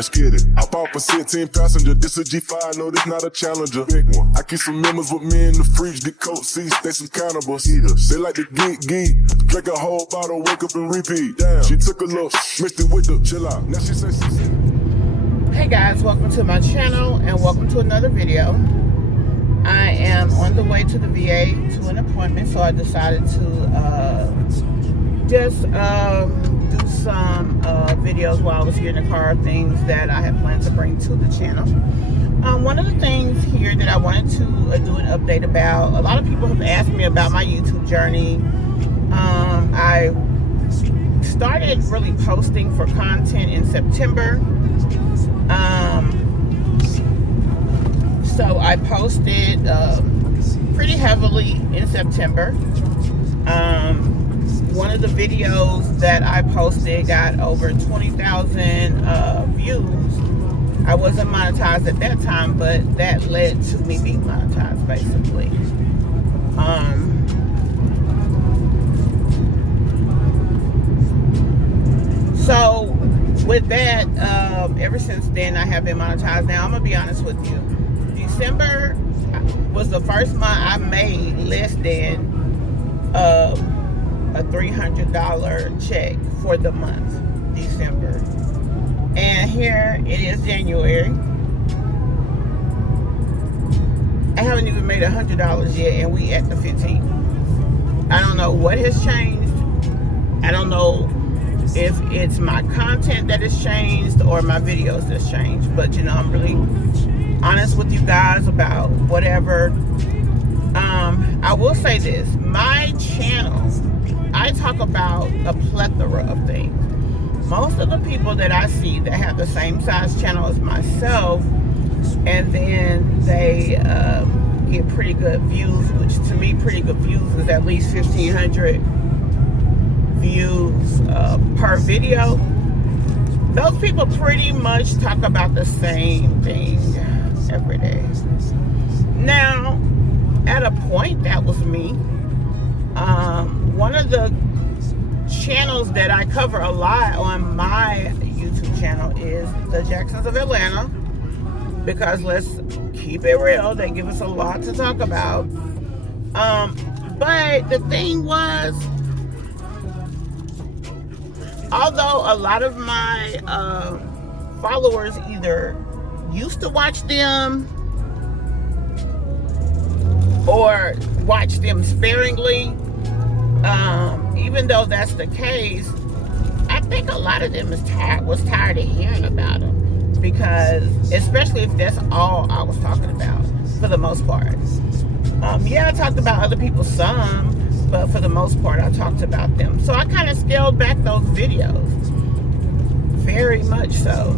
let's get it. I bought for 16 passenger, this a G5, no, this not a Challenger. Big one. I keep some members with me in the fridge, the coat seats, they some cannibals. Eaters. They like to geek, drink a whole bottle, wake up and repeat. Damn, she took a look, mixed it with the chill out. Now she says she's Hey guys, welcome to my channel and welcome to another video. I am on the way to the VA to an appointment, so I decided to just do some videos while I was here in the car, things that I had planned to bring to the channel. One of the things here that I wanted to do an update about, a lot of people have asked me about my YouTube journey. I started really posting for content in September. So I posted pretty heavily in September. One of the videos that I posted got over 20,000 views. I wasn't monetized at that time, but that led to me being monetized, basically. So with that, ever since then, I have been monetized. Now, I'm going to be honest with you. December was the first month I made less than a $300 check for the month, December. And here it is January. I haven't even made $100 yet, and we at the 15th. I don't know what has changed. I don't know if it's my content that has changed or my videos that's changed, but you know, I'm really honest with you guys about whatever. I will say this, my channel, I talk about a plethora of things. Most of the people that I see that have the same size channel as myself, and then they get pretty good views, which to me pretty good views is at least 1,500 views per video. Those people pretty much talk about the same thing every day. Now, at a point, that was me. One of the channels that I cover a lot on my YouTube channel is the Jacksons of Atlanta, because let's keep it real, they give us a lot to talk about. But the thing was, although a lot of my followers either used to watch them or watch them sparingly, even though that's the case, I think a lot of them was tired of hearing about them, because especially if that's all I was talking about for the most part. Yeah, I talked about other people some, but for the most part, I talked about them. So I kind of scaled back those videos, very much so.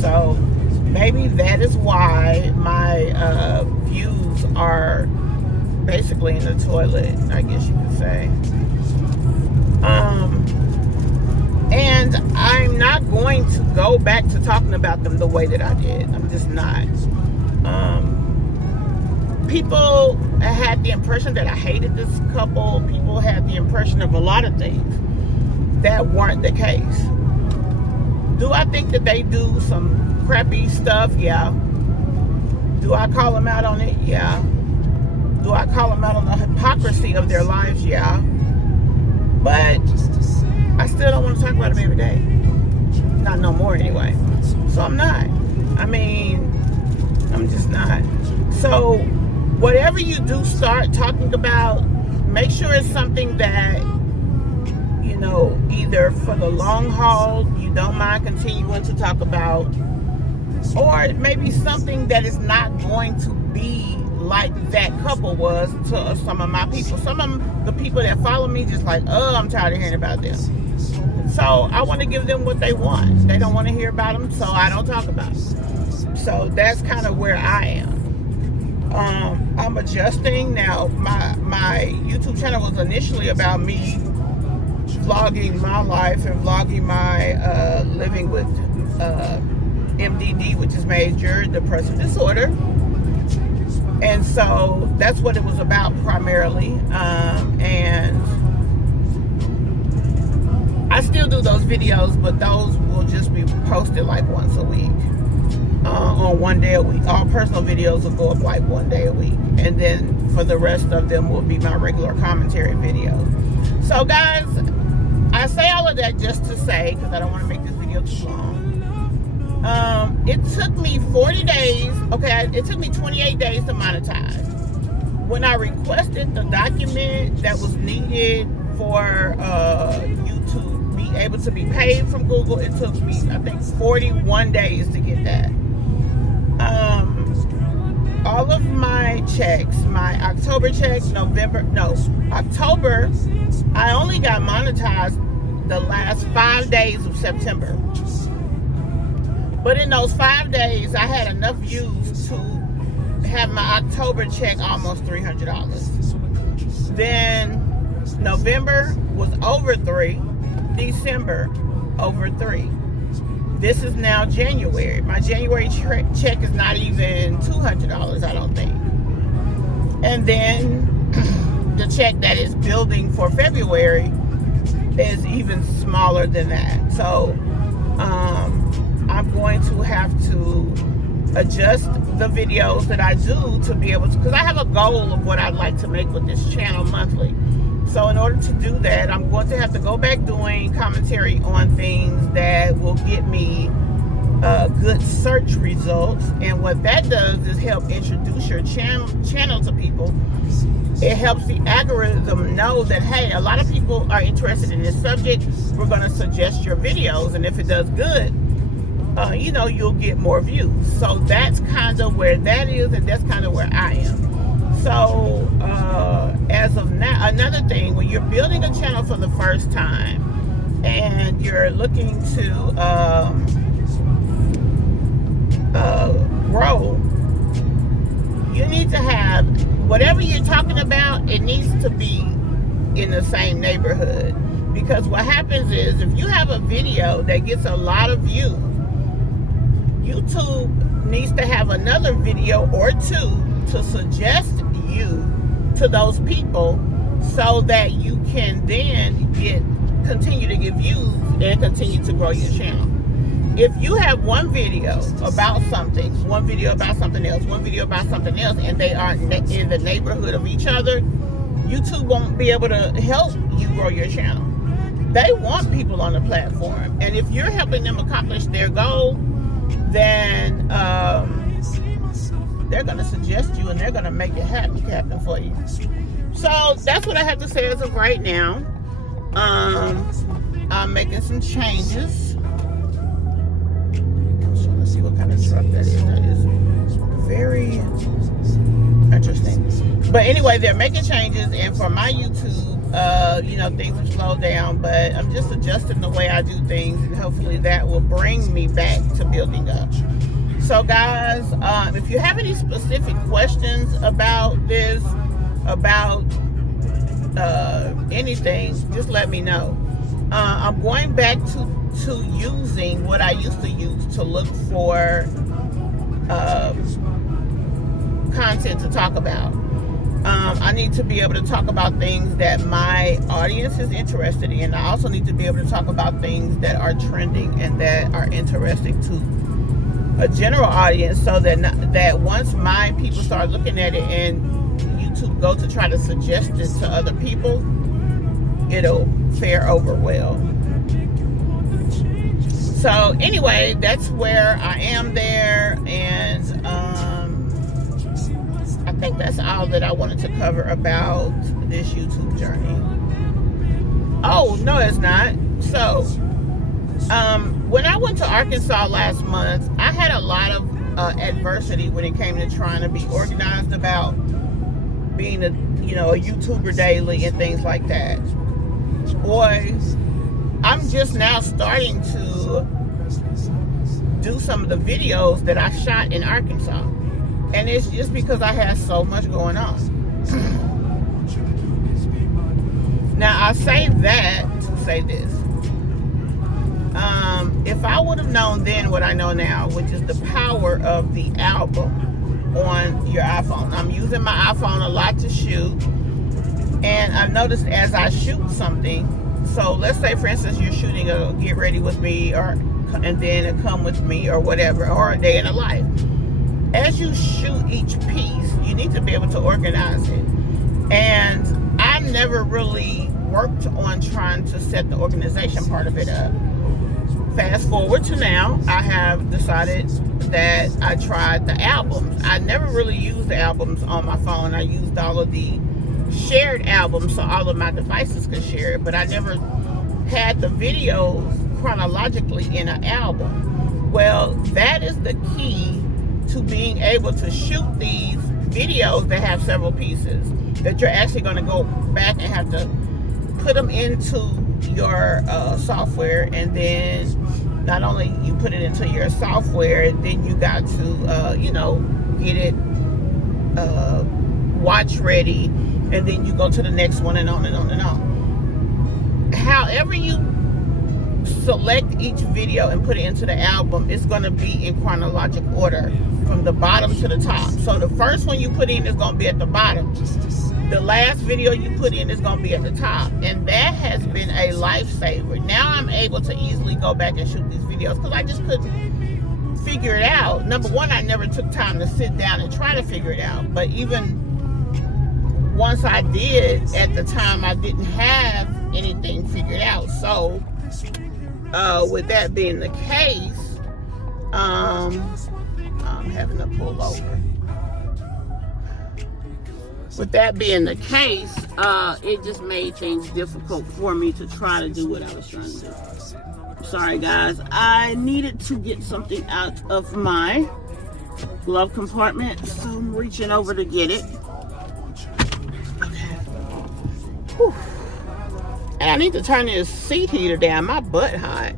So maybe that is why my views are basically in the toilet, I guess you could say. And I'm not going to go back to talking about them the way that I did. I'm just not. People had the impression that I hated this couple. People had the impression of a lot of things that weren't the case. Do I think that they do some crappy stuff? Yeah. Do I call them out on it? Yeah. Do I call them out on the hypocrisy of their lives? Yeah. But I still don't want to talk about them every day. Not no more anyway. So I'm not. I mean, I'm just not. So whatever you do start talking about, make sure it's something that, you know, either for the long haul, you don't mind continuing to talk about, or maybe something that is not going to be like that couple was to some of my people. Some of the people that follow me just like, oh, I'm tired of hearing about them. So I want to give them what they want. They don't want to hear about them, so I don't talk about them. So that's kind of where I am. I'm adjusting now. My YouTube channel was initially about me vlogging my life and vlogging my living with MDD, which is major depressive disorder. And so that's what it was about primarily. And I still do those videos, but those will just be posted like once a week, on one day a week. All personal videos will go up like one day a week, and then for the rest of them will be my regular commentary videos. So guys, I say all of that just to say, because I don't want to make this video too long. It took me 40 days. Okay, it took me 28 days to monetize. When I requested the document that was needed for YouTube be able to be paid from Google, it took me, I think, 41 days to get that. All of my checks, my October check, October, I only got monetized the last 5 days of September. But in those 5 days, I had enough views to have my October check almost $300. Then November was over 3, December over 3. This is now January. My January check is not even $200, I don't think. And then the check that is building for February is even smaller than that. So I'm going to have to adjust the videos that I do to be able to, because I have a goal of what I'd like to make with this channel monthly. So in order to do that, I'm going to have to go back doing commentary on things that will get me good search results. And what that does is help introduce your channel to people. It helps the algorithm know that, hey, a lot of people are interested in this subject. We're going to suggest your videos. And if it does good, you'll get more views. So that's kind of where that is, and that's kind of where I am. So as of now, another thing, when you're building a channel for the first time and you're looking to grow, you need to have whatever you're talking about, it needs to be in the same neighborhood. Because what happens is, if you have a video that gets a lot of views, YouTube needs to have another video or two to suggest you to those people, so that you can then continue to get views and continue to grow your channel. If you have one video about something, one video about something else, one video about something else, and they are in the neighborhood of each other, YouTube won't be able to help you grow your channel. They want people on the platform, and if you're helping them accomplish their goal, then they're going to suggest you, and they're going to make it happen for you. So that's what I have to say as of right now. I'm making some changes. I'm trying to see what kind of truck that is. That is very interesting. But anyway, they're making changes, and for my YouTube, things have slowed down, but I'm just adjusting the way I do things, and hopefully that will bring me back to building up. So guys, if you have any specific questions about this, about anything, just let me know. I'm going back to using what I used to use to look for content to talk about. I need to be able to talk about things that my audience is interested in. I also need to be able to talk about things that are trending and that are interesting to a general audience, so that once my people start looking at it and YouTube go to try to suggest it to other people, it'll fare over well. So anyway, that's where I am there, and I think that's all that I wanted to cover about this YouTube journey. Oh, no, it's not. So when I went to Arkansas last month, I had a lot of adversity when it came to trying to be organized about being a YouTuber daily and things like that. Boy, I'm just now starting to do some of the videos that I shot in Arkansas, and it's just because I had so much going on. Now I say that to say this. If I would have known then what I know now, which is the power of the album on your iPhone. I'm using my iPhone a lot to shoot, and I've noticed as I shoot something, so let's say for instance you're shooting a Get Ready With Me or and then a come with me or whatever, or a day in a life. As you shoot each piece, you need to be able to organize it. And I never really worked on trying to set the organization part of it up. Fast forward to now, I have decided that I tried the albums. I never really used the albums on my phone. I used all of the shared albums so all of my devices could share it, but I never had the videos chronologically in an album. Well, that is the key to being able to shoot these videos that have several pieces, that you're actually going to go back and have to put them into your software, and then not only you put it into your software, then you got to get it watch ready, and then you go to the next one, and on and on and on. However you select each video and put it into the album, it's going to be in chronological order from the bottom to the top. So the first one you put in is going to be at the bottom. The last video you put in is going to be at the top. And that has been a lifesaver. Now I'm able to easily go back and shoot these videos because I just couldn't figure it out. Number one, I never took time to sit down and try to figure it out. But even once I did, at the time, I didn't have anything figured out. So with that being the case, I'm having to pull over. With that being the case, it just made things difficult for me to try to do what I was trying to do. Sorry guys, I needed to get something out of my glove compartment, so I'm reaching over to get it. Okay. Whew. And I need to turn this seat heater down, my butt hot.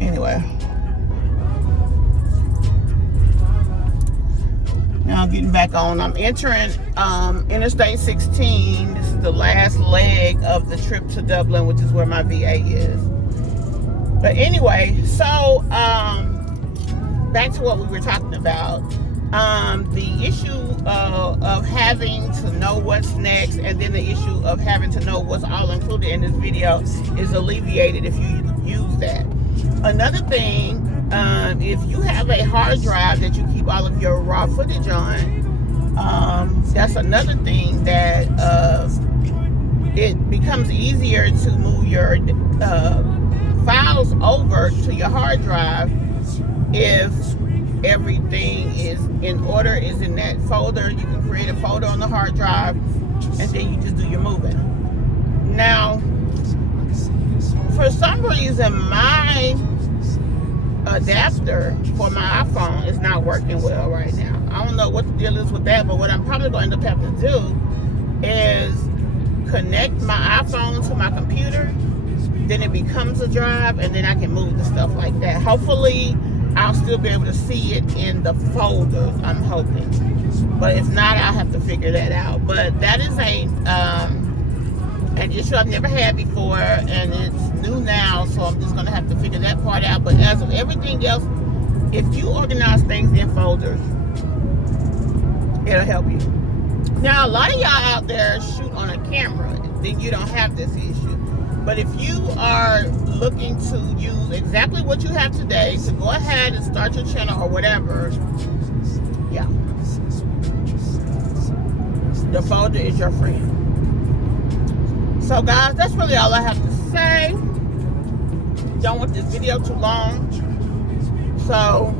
Anyway. Now I'm getting back on. I'm entering Interstate 16. This is the last leg of the trip to Dublin, which is where my VA is. But anyway, so back to what we were talking about. The issue of having to know what's next, and then the issue of having to know what's all included in this video is alleviated if you use that. Another thing, if you have a hard drive that you keep all of your raw footage on, that's another thing that it becomes easier to move your files over to your hard drive if everything is in order, is in that folder. You can create a folder on the hard drive, and then you just do your moving. Now, for some reason, my adapter for my iPhone is not working well right now. I don't know what the deal is with that, but what I'm probably going to end up having to do is connect my iPhone to my computer, then it becomes a drive, and then I can move the stuff like that. Hopefully, I'll still be able to see it in the folders, I'm hoping. But if not, I'll have to figure that out. But that is an issue I've never had before, and it's new now, so I'm just going to have to figure that part out. But as of everything else, if you organize things in folders, it'll help you. Now, a lot of y'all out there shoot on a camera, then you don't have this issue. But if you are looking to use exactly what you have today to go ahead and start your channel or whatever, yeah, the folder is your friend. So guys, that's really all I have to say. Don't want this video too long. So,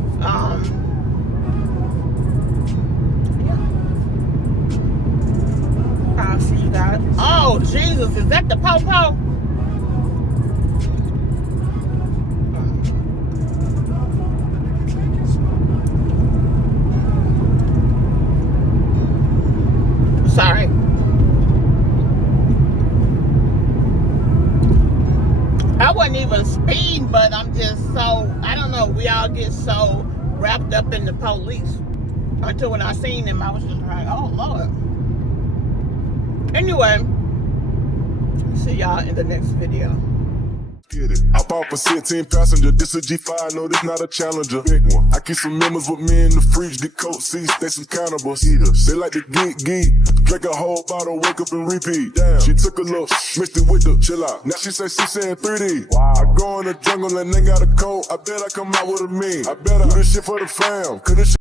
yeah. I'll see you guys. Oh, Jesus, is that the po-po? Sorry. I wasn't even speeding, but I'm just so, I don't know, we all get so wrapped up in the police until when I seen them, I was just like, oh, Lord. Anyway, see y'all in the next video. Get it. I bought for 16 passenger, this a G5, no, this not a Challenger. Big one. I keep some members with me in the fridge, the coat seats, they some cannibals. Eaters. They like to geek, drink a whole bottle, wake up and repeat. Damn. She took a look, mixed it with the chill out. Now she say she saying 3D. Wow. I go in the jungle and they got a coat, I bet I come out with a mean. I bet I do this shit for the fam, cause this shit